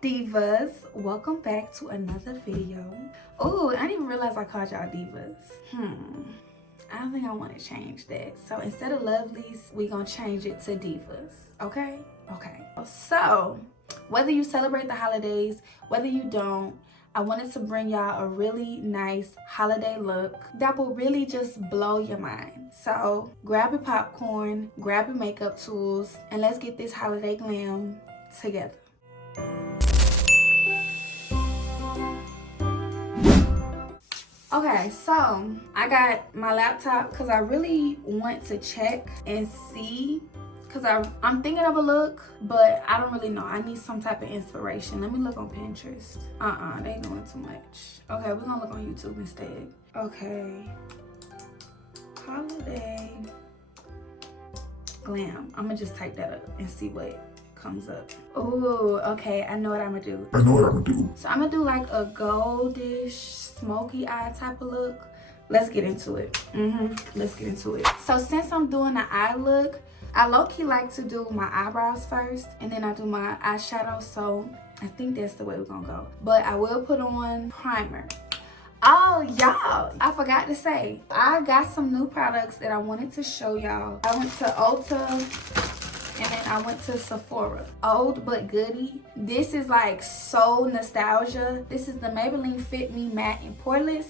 Divas, welcome back to another video. Oh, I didn't even realize I called y'all Divas. I don't think I want to change that. So instead of lovelies, we gonna change it to Divas. Okay. So whether you celebrate the holidays, whether you don't, I wanted to bring y'all a really nice holiday look that will really just blow your mind. So grab your popcorn, grab your makeup tools, and let's get this holiday glam together. Okay, so I got my laptop because I really want to check and see, because I'm thinking of a look, but I don't really know. I need some type of inspiration. Let me look on Pinterest. They doing too much. Okay, we're gonna look on YouTube instead. Okay, holiday glam. I'm gonna just type that up and see what comes up. Oh, okay, I know what I'm gonna do. So I'm gonna do like a goldish, smoky eye type of look. Let's get into it. Let's get into it. So since I'm doing the eye look, I low-key like to do my eyebrows first, and then I do my eyeshadow. So I think that's the way we're gonna go. But I will put on primer. Oh, y'all, I forgot to say, I got some new products that I wanted to show y'all. I went to Ulta and then I went to Sephora. Old but goodie. This is like so nostalgia. This is the Maybelline Fit Me Matte and Poreless,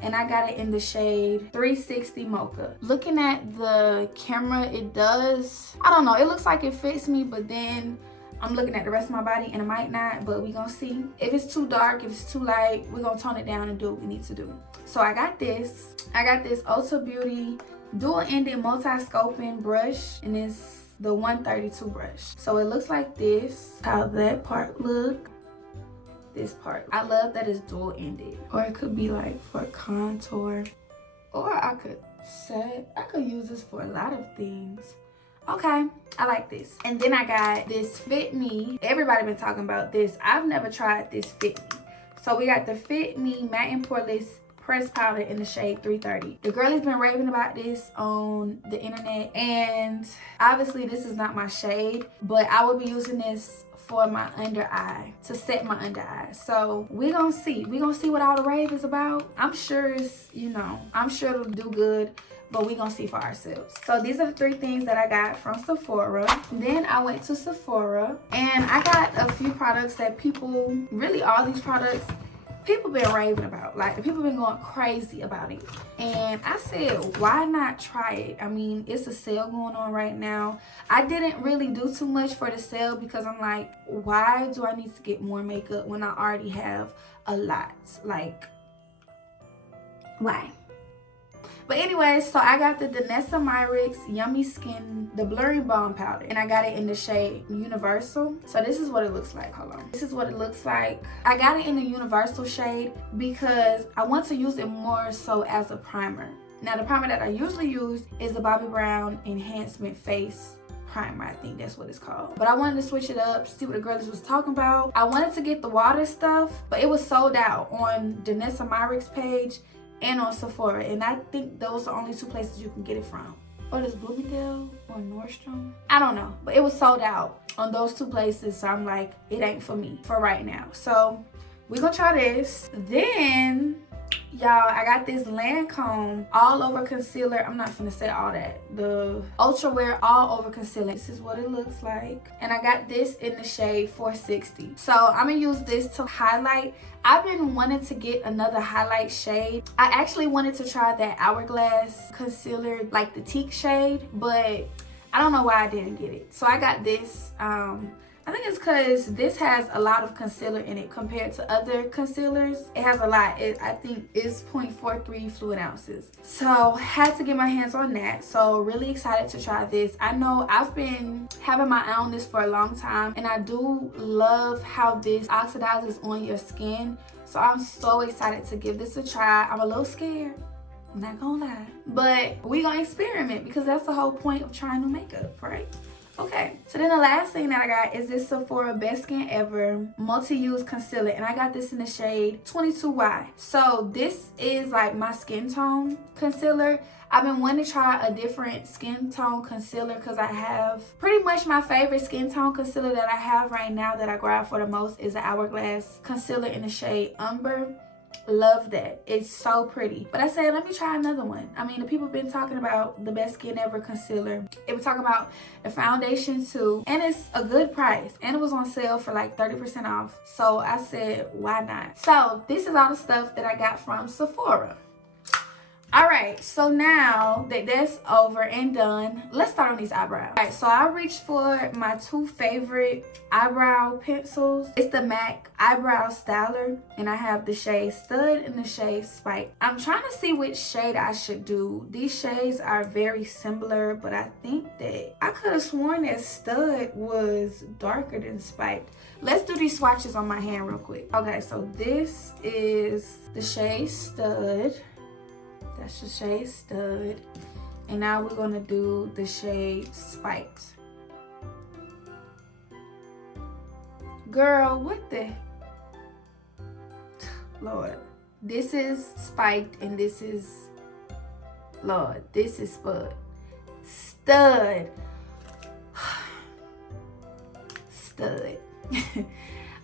and I got it in the shade 360 Mocha. Looking at the camera, it does, I don't know, it looks like it fits me, but then I'm looking at the rest of my body and it might not, but we gonna see. If it's too dark, if it's too light, we're gonna tone it down and do what we need to do. So I got this Ulta Beauty dual-ended multi-scoping brush, and it's the 132 brush. So it looks like this, how that part look. This part, I love that it's dual-ended, or it could be like for contour, or I could use this for a lot of things. Okay, I like this. And then I got this Fit Me. Everybody been talking about this. I've never tried this Fit Me. So we got the Fit Me Matte and Poreless pressed powder in the shade 330. The girl has been raving about this on the internet, and obviously this is not my shade, but I will be using this for my under eye, to set my under eye. So we gonna see what all the rave is about. I'm sure it's, I'm sure it'll do good, but we gonna see for ourselves. So these are the three things that I got from Sephora. Then I went to Sephora and I got a few products that all these products people been raving about. Like, people been going crazy about it, and I said, why not try it? I mean, it's a sale going on right now. I didn't really do too much for the sale because I'm like, why do I need to get more makeup when I already have a lot? Like, why? But anyways, so I got the Danessa Myricks Yummy Skin, the Blurry Balm Powder, and I got it in the shade Universal. So this is what it looks like. Hold on. This is what it looks like. I got it in the Universal shade because I want to use it more so as a primer. Now, the primer that I usually use is the Bobbi Brown Enhancement Face Primer. I think that's what it's called. But I wanted to switch it up, see what the girls was talking about. I wanted to get the water stuff, but it was sold out on Danessa Myricks page and on Sephora, and I think those are the only two places you can get it from. Or does Bloomingdale or Nordstrom? I don't know, but it was sold out on those two places, so I'm like, it ain't for me for right now. So we're gonna try this. Then, y'all, I got this Lancome all over concealer. I'm not gonna say all that. The Ultra Wear all over concealer. This is what it looks like. And I got this in the shade 460. So I'm gonna use this to highlight. I've been wanting to get another highlight shade. I actually wanted to try that Hourglass concealer, like the teak shade, but I don't know why I didn't get it. So I got this. I think it's because this has a lot of concealer in it compared to other concealers. It has a lot. I think it's 0.43 fluid ounces. So had to get my hands on that. So really excited to try this. I know I've been having my eye on this for a long time, and I do love how this oxidizes on your skin. So I'm so excited to give this a try. I'm a little scared, I'm not gonna lie, but we gonna experiment because that's the whole point of trying new makeup, right? Okay, so then the last thing that I got is this Sephora Best Skin Ever Multi-Use Concealer, and I got this in the shade 22Y. So this is like my skin tone concealer. I've been wanting to try a different skin tone concealer because I have pretty much my favorite skin tone concealer that I have right now that I grab for the most is the Hourglass concealer in the shade Umber. Love that. It's so pretty. But I said, let me try another one. I mean, the people been talking about the Best Skin Ever concealer. They were talking about the foundation too. And it's a good price. And it was on sale for like 30% off. So I said, why not? So this is all the stuff that I got from Sephora. Alright, so now that that's over and done, let's start on these eyebrows. Alright, so I reached for my two favorite eyebrow pencils. It's the MAC Eyebrow Styler, and I have the shade Stud and the shade Spike. I'm trying to see which shade I should do. These shades are very similar, but I think that I could have sworn that Stud was darker than Spike. Let's do these swatches on my hand real quick. Okay, so this is the shade Stud. That's the shade Stud. And now we're gonna do the shade Spiked. Girl, what the? Lord. This is Spiked and this is, Lord, this is Spud. Stud. Stud.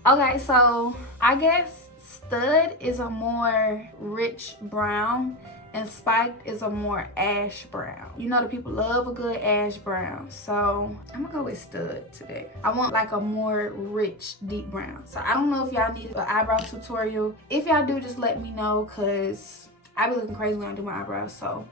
Okay, so I guess Stud is a more rich brown and Spiked is a more ash brown. You know the people love a good ash brown. So I'm gonna go with Stud today. I want like a more rich, deep brown. So I don't know if y'all need an eyebrow tutorial. If y'all do, just let me know, cause I be looking crazy when I do my eyebrows. So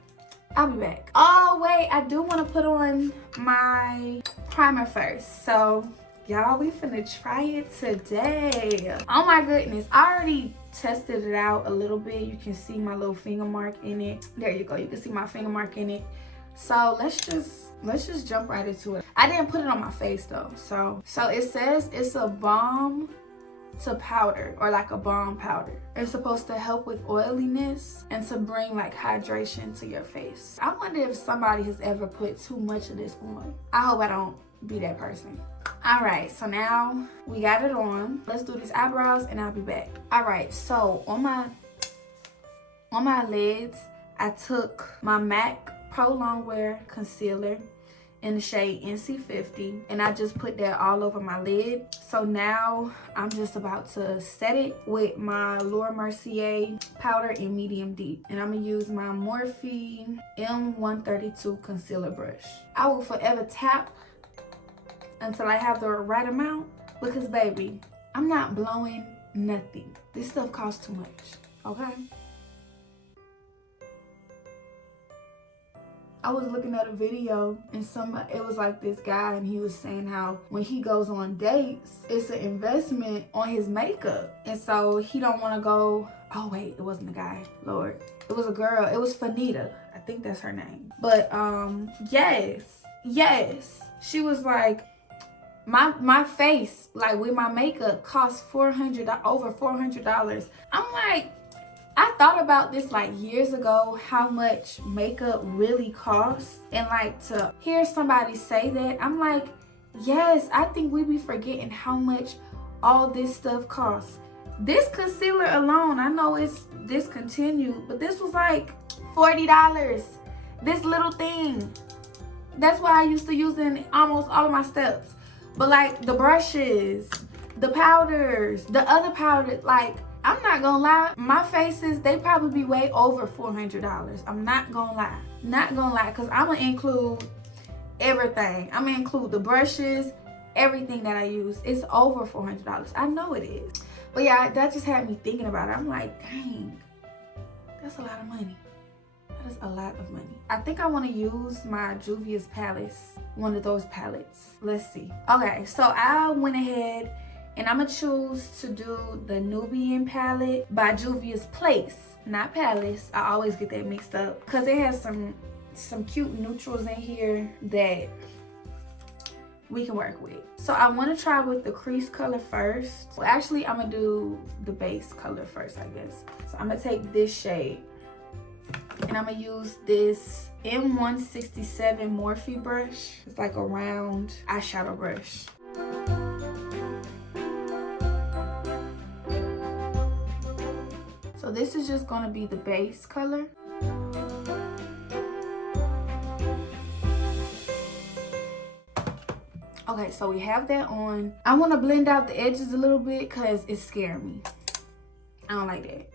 I'll be back. Oh wait, I do wanna put on my primer first. So y'all, we finna try it today. Oh my goodness, I already tested it out a little bit. You can see my little finger mark in it. There you go, you can see my finger mark in it. So let's just jump right into it. I didn't put it on my face though. So it says it's a balm to powder, or like a balm powder. It's supposed to help with oiliness and to bring like hydration to your face. I wonder if somebody has ever put too much of this on. I hope I don't be that person. All right, so now we got it on. Let's do these eyebrows and I'll be back. All right, so on my lids, I took my MAC Pro Longwear concealer in the shade NC50, and I just put that all over my lid. So now I'm just about to set it with my Laura Mercier powder in medium deep, and I'm gonna use my Morphe M132 concealer brush. I will forever tap until I have the right amount, because baby, I'm not blowing nothing. This stuff costs too much, okay? I was looking at a video and it was like this guy, and he was saying how when he goes on dates, it's an investment on his makeup. And so he don't want to go, oh wait, it wasn't a guy, Lord. It was a girl, it was Fanita. I think that's her name. But yes. She was like, my face, like with my makeup, costs over $400. I'm like, I thought about this like years ago, how much makeup really costs, and like to hear somebody say that, I'm like, yes, I think we be forgetting how much all this stuff costs. This concealer alone, I know it's discontinued, but this was like $40. This little thing. That's what I used to use in almost all of my steps. But like the brushes, the powders, the other powders, like, I'm not gonna lie, my faces, they probably be way over $400. I'm not gonna lie. Not gonna lie, because I'm gonna include everything. I'm gonna include the brushes, everything that I use. It's over $400. I know it is. But yeah, that just had me thinking about it. I'm like, dang, that's a lot of money. That is a lot of money. I think I want to use my Juvia's Palace, one of those palettes. Let's see. Okay, so I went ahead and I'm gonna choose to do the Nubian palette by Juvia's Place, not Palace. I always get that mixed up because it has some cute neutrals in here that we can work with. So I want to try with the crease color first. Well, actually, I'm gonna do the base color first, I guess. So I'm gonna take this shade And I'm gonna use this M167 Morphe brush. It's like a round eyeshadow brush. So this is just gonna be the base color. Okay, so we have that on. I wanna blend out the edges a little bit because it's scaring me. I don't like that.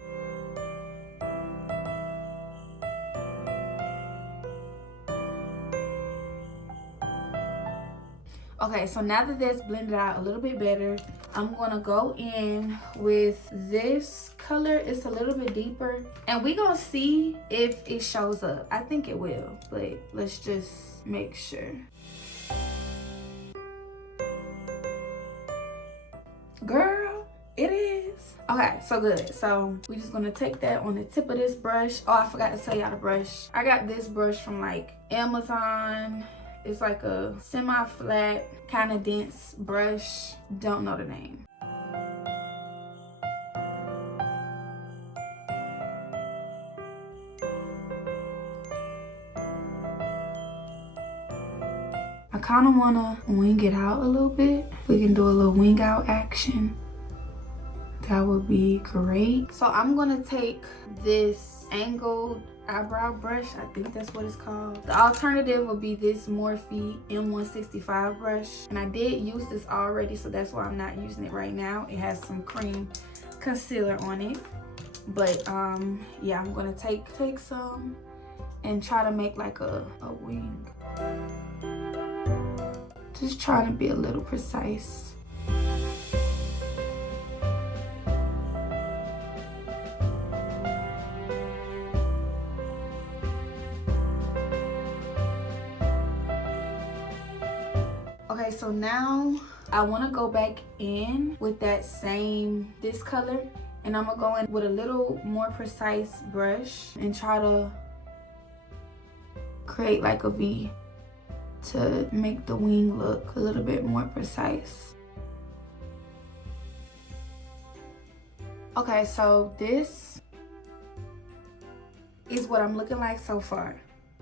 Okay, so now that that's blended out a little bit better, I'm gonna go in with this color. It's a little bit deeper, and we're gonna see if it shows up. I think it will, but let's just make sure. Girl, it is. Okay, so good. So we're just gonna take that on the tip of this brush. Oh, I forgot to tell y'all the brush. I got this brush from like Amazon. It's like a semi-flat, kind of dense brush. Don't know the name. I kind of want to wing it out a little bit. We can do a little wing out action. That would be great. So I'm going to take this angled eyebrow brush. I think that's what it's called. The alternative would be this Morphe M165 brush. And I did use this already, so that's why I'm not using it right now. It has some cream concealer on it. But yeah, I'm going to take some and try to make like a wing. Just trying to be a little precise. Okay, so now I want to go back in with that same, this color, and I'm going to go in with a little more precise brush and try to create like a V to make the wing look a little bit more precise. Okay, so this is what I'm looking like so far.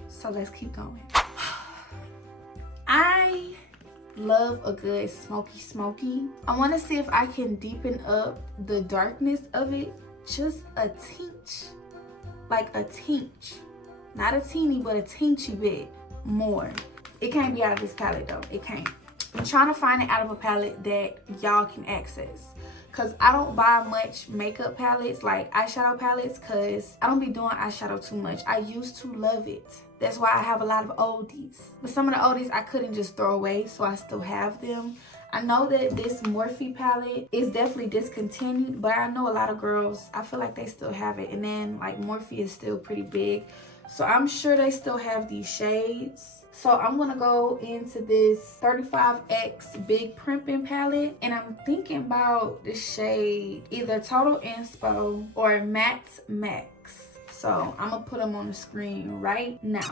So let's keep going. I love a good smoky. I want to see if I can deepen up the darkness of it just a teeny, like a teeny, not a teeny, but a teeny bit more. It can't be out of this palette though. It can't. I'm trying to find it out of a palette that y'all can access, because I don't buy much makeup palettes, like eyeshadow palettes, because I don't be doing eyeshadow too much. I used to love it. That's why I have a lot of oldies. But some of the oldies I couldn't just throw away, so I still have them. I know that this Morphe palette is definitely discontinued, but I know a lot of girls, I feel like they still have it. And then like Morphe is still pretty big, so I'm sure they still have these shades. So I'm gonna go into this 35X Big Primpin palette, and I'm thinking about the shade either Total Inspo or Matte Max. So I'm gonna put them on the screen right now.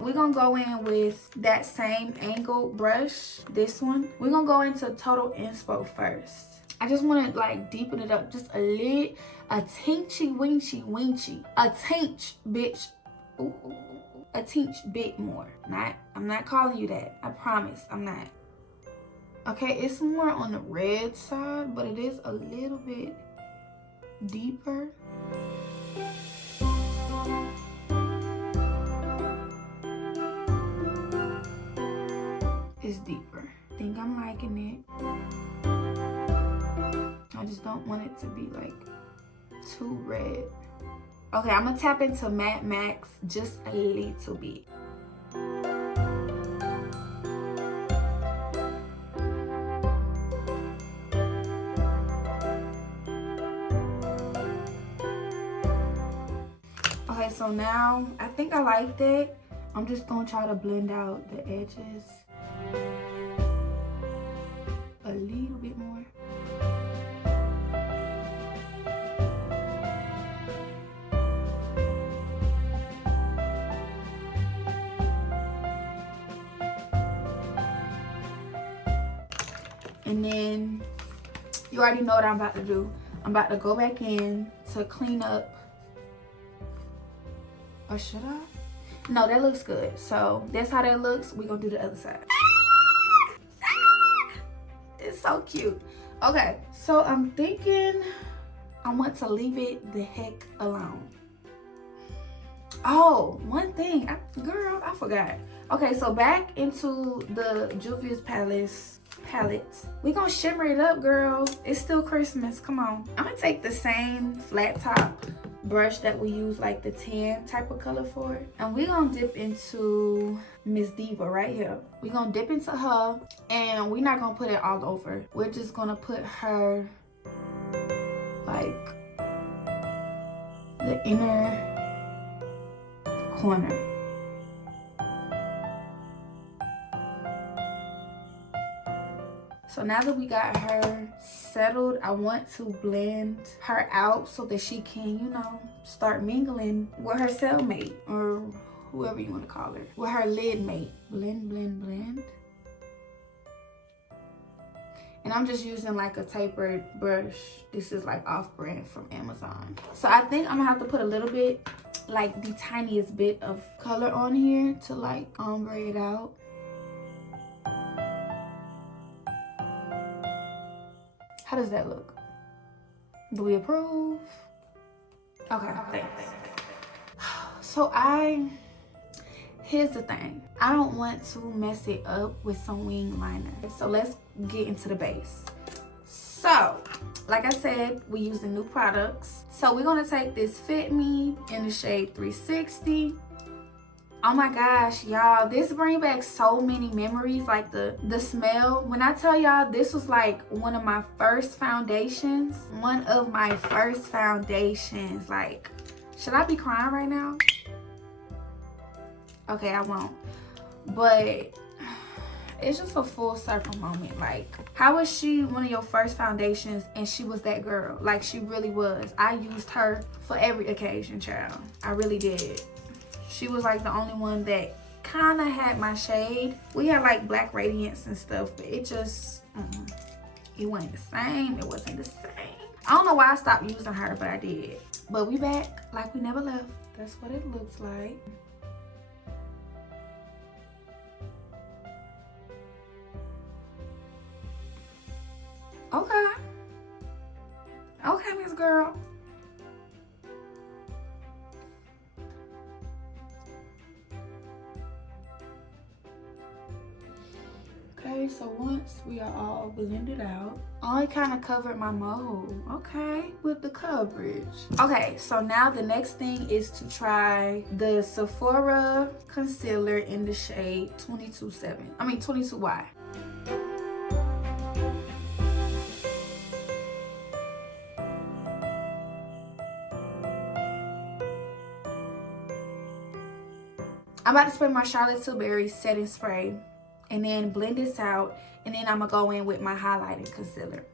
We're gonna go in with that same angled brush, this one. We're gonna go into Total Inspo first. I just wanna like deepen it up just a little, a teensy winchy, a teensy bitch. Ooh, a teensy bit more. I'm not calling you that. I promise, I'm not. Okay, it's more on the red side, but it is a little bit deeper. It's deeper. I think I'm liking it. I just don't want it to be like too red. Okay, I'm gonna tap into Matte Max just a little bit. Okay, so now I think I like that. I'm just gonna try to blend out the edges a little bit more. And then you already know what I'm about to do. I'm about to go back in to clean up Or should I? No, that looks good. So that's how that looks. We're gonna do the other side. It's so cute. Okay, so I'm thinking I want to leave it the heck alone. Oh, one thing, girl, I forgot. Okay, so back into the Juvia's palette. We gonna shimmer it up, girl. It's still Christmas, come on. I'm gonna take the same flat top brush that we use like the tan type of color for, and we gonna dip into Miss Diva right here. We gonna dip into her, and we're not gonna put it all over. We're just gonna put her like the inner corner. So now that we got her settled, I want to blend her out so that she can, you know, start mingling with her cellmate, or whoever you want to call her, with her lid mate. Blend, blend, blend. And I'm just using like a tapered brush. This is like off-brand from Amazon. So I think I'm gonna have to put a little bit, like the tiniest bit of color on here to like ombre it out. How does that look? Do we approve? Okay, thanks. So here's the thing. I don't want to mess it up with some wing liner. So let's get into the base. So, like I said, we using new products. So we're gonna take this Fit Me in the shade 360. Oh my gosh, y'all, this brings back so many memories, like the smell. When I tell y'all, this was like one of my first foundations. Like, should I be crying right now? Okay, I won't. But it's just a full circle moment. Like, how was she one of your first foundations and she was that girl? Like, she really was. I used her for every occasion, child. I really did. She was like the only one that kind of had my shade. We had like black radiance and stuff, but it just, it wasn't the same. It wasn't the same. I don't know why I stopped using her, but I did. But we back like we never left. That's what it looks like. Okay. Okay, Miss Girl. Okay, so once we are all blended out, I kind of covered my mole, okay, with the coverage. Okay, so now the next thing is to try the Sephora concealer in the shade 22Y. I'm about to spray my Charlotte Tilbury setting spray and then blend this out, and then I'm gonna go in with my highlighting concealer.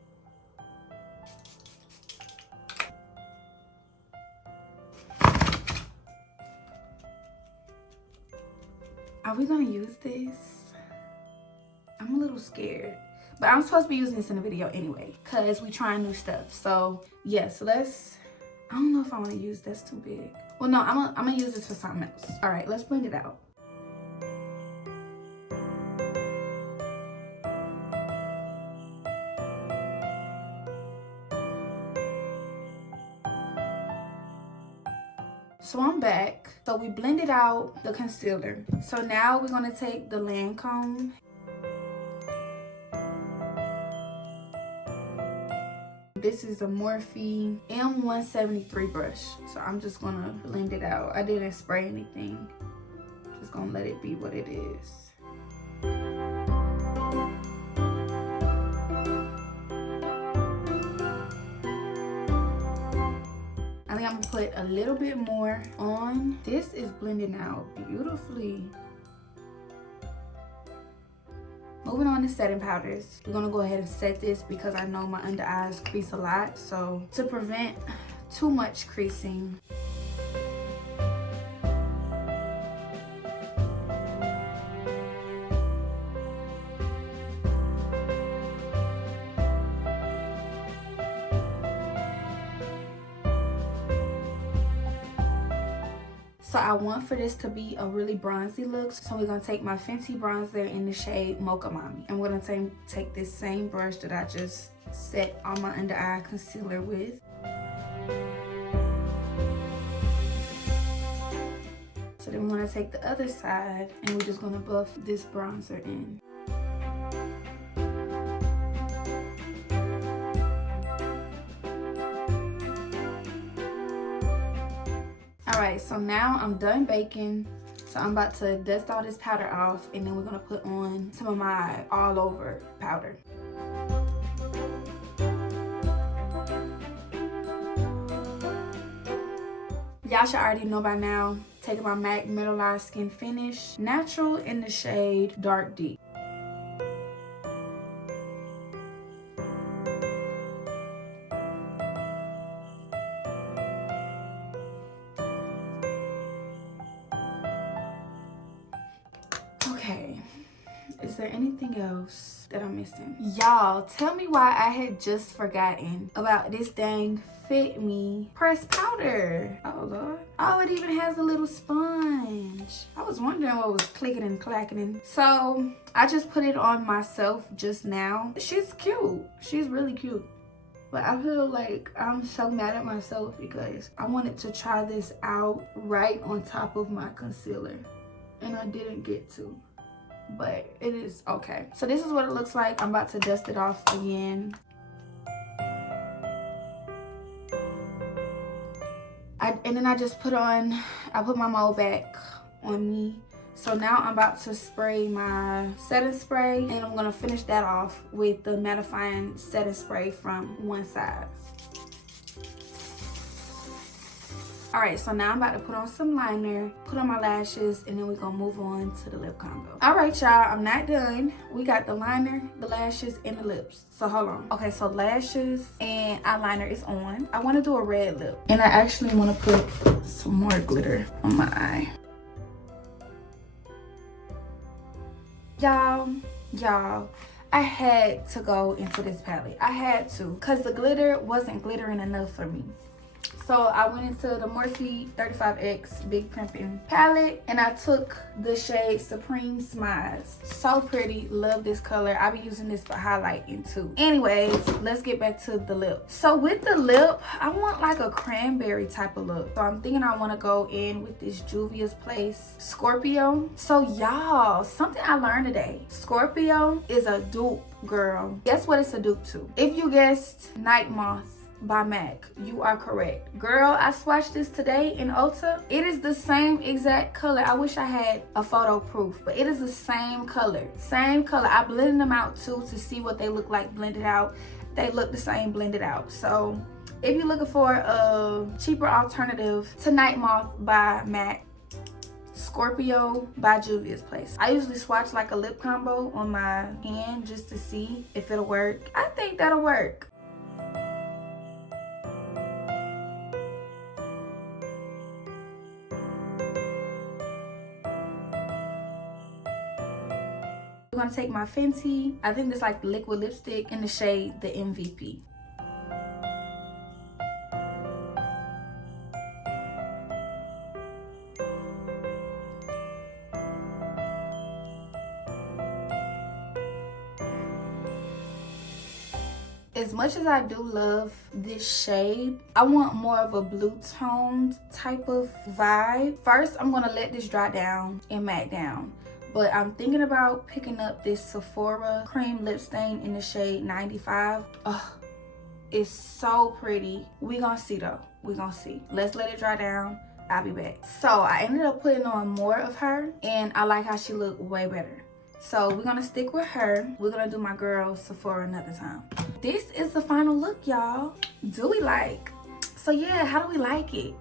Are we gonna use this? I'm a little scared, but I'm supposed to be using this in the video anyway, cause we trying new stuff. So yeah, so let's, I don't know if I wanna use this too big. Well, no, I'm gonna use this for something else. All right, let's blend it out. So I'm back. So we blended out the concealer. So now we're gonna take the Lancome. This is a Morphe M173 brush. So I'm just gonna blend it out. I didn't spray anything. Just gonna let it be what it is. I think I'm gonna put a little bit more on. This is blending out beautifully. Moving on to setting powders. We're gonna go ahead and set this because I know my under eyes crease a lot. So to prevent too much creasing, So I want for this to be a really bronzy look. So we're gonna take my Fenty bronzer in the shade Mocha Mommy. I'm gonna take this same brush that I just set on my under eye concealer with. So then we're gonna take the other side and we're just gonna buff this bronzer in. Alright, so now I'm done baking. So I'm about to dust all this powder off and then we're gonna put on some of my all over powder. Y'all should already know by now, taking my MAC Mineralized Skin Finish Natural in the shade Dark Deep. Okay, is there anything else that I'm missing? Y'all, tell me why I had just forgotten about this dang Fit Me pressed powder. Oh Lord. Oh, it even has a little sponge. I was wondering what was clicking and clacking. So I just put it on myself just now. She's cute. She's really cute. But I feel like I'm so mad at myself because I wanted to try this out right on top of my concealer. And I didn't get to. But it is okay. So this is what it looks like. I'm about to dust it off again. And then I just put my mold back on me. So now I'm about to spray my setting spray and I'm gonna finish that off with the mattifying setting spray from One Size. All right, so now I'm about to put on some liner, put on my lashes, and then we're gonna move on to the lip combo. All right, y'all, I'm not done. We got the liner, the lashes, and the lips. So hold on. Okay, so lashes and eyeliner is on. I wanna do a red lip. And I actually wanna put some more glitter on my eye. Y'all, I had to go into this palette. I had to, cause the glitter wasn't glittering enough for me. So I went into the Morphe 35X Big Primpin palette and I took the shade Supreme Smiles. So pretty, love this color. I'll be using this for highlighting too. Anyways, let's get back to the lip. So with the lip, I want like a cranberry type of look. So I'm thinking I want to go in with this Juvia's Place Scorpio. So y'all, something I learned today. Scorpio is a dupe, girl. Guess what it's a dupe to? If you guessed Night Moth by MAC, you are correct. Girl, I swatched this today in Ulta. It is the same exact color. I wish I had a photo proof, but it is the same color. Same color. I blended them out too to see what they look like blended out. They look the same blended out. So if you're looking for a cheaper alternative to Night Moth by MAC, Scorpio by Juvia's Place. I usually swatch like a lip combo on my hand just to see if it'll work. I think that'll work. I'm gonna take my Fenty, I think this like liquid lipstick in the shade the MVP. As much as I do love this shade, I want more of a blue toned type of vibe. First, I'm gonna let this dry down and matte down. But I'm thinking about picking up this Sephora cream lip stain in the shade 95. Oh, it's so pretty. We gonna see though. We gonna see. Let's let it dry down. I'll be back. So I ended up putting on more of her and I like how she looked way better. So we're gonna stick with her. We're gonna do my girl Sephora another time. This is the final look, y'all. Do we like? So yeah, how do we like it?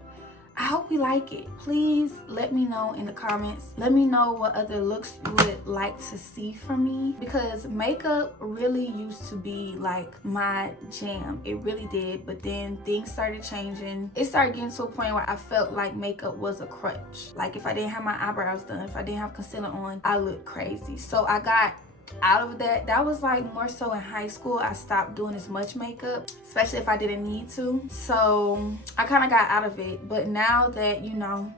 I hope we like it. Please let me know in the comments. Let me know what other looks you would like to see from me, because makeup really used to be like my jam. It really did, but then things started changing. It started getting to a point where I felt like makeup was a crutch. Like if I didn't have my eyebrows done, if I didn't have concealer on, I looked crazy. So I got out of that. That was like more so in high school. I stopped doing as much makeup, especially if I didn't need to. So I kind of got out of it. But now that, you know,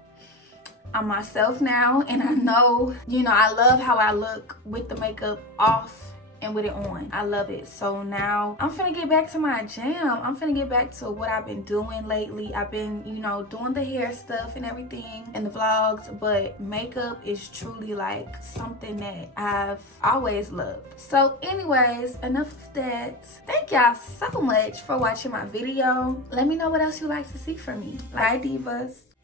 I'm myself now, and I know, you know, I love how I look with the makeup off and with it on. I love it. So now I'm finna get back to my jam. I'm finna get back to what I've been doing lately. I've been, you know, doing the hair stuff and everything and the vlogs, but makeup is truly like something that I've always loved. So anyways, enough of that. Thank y'all so much for watching my video. Let me know what else you like to see from me. Bye, divas.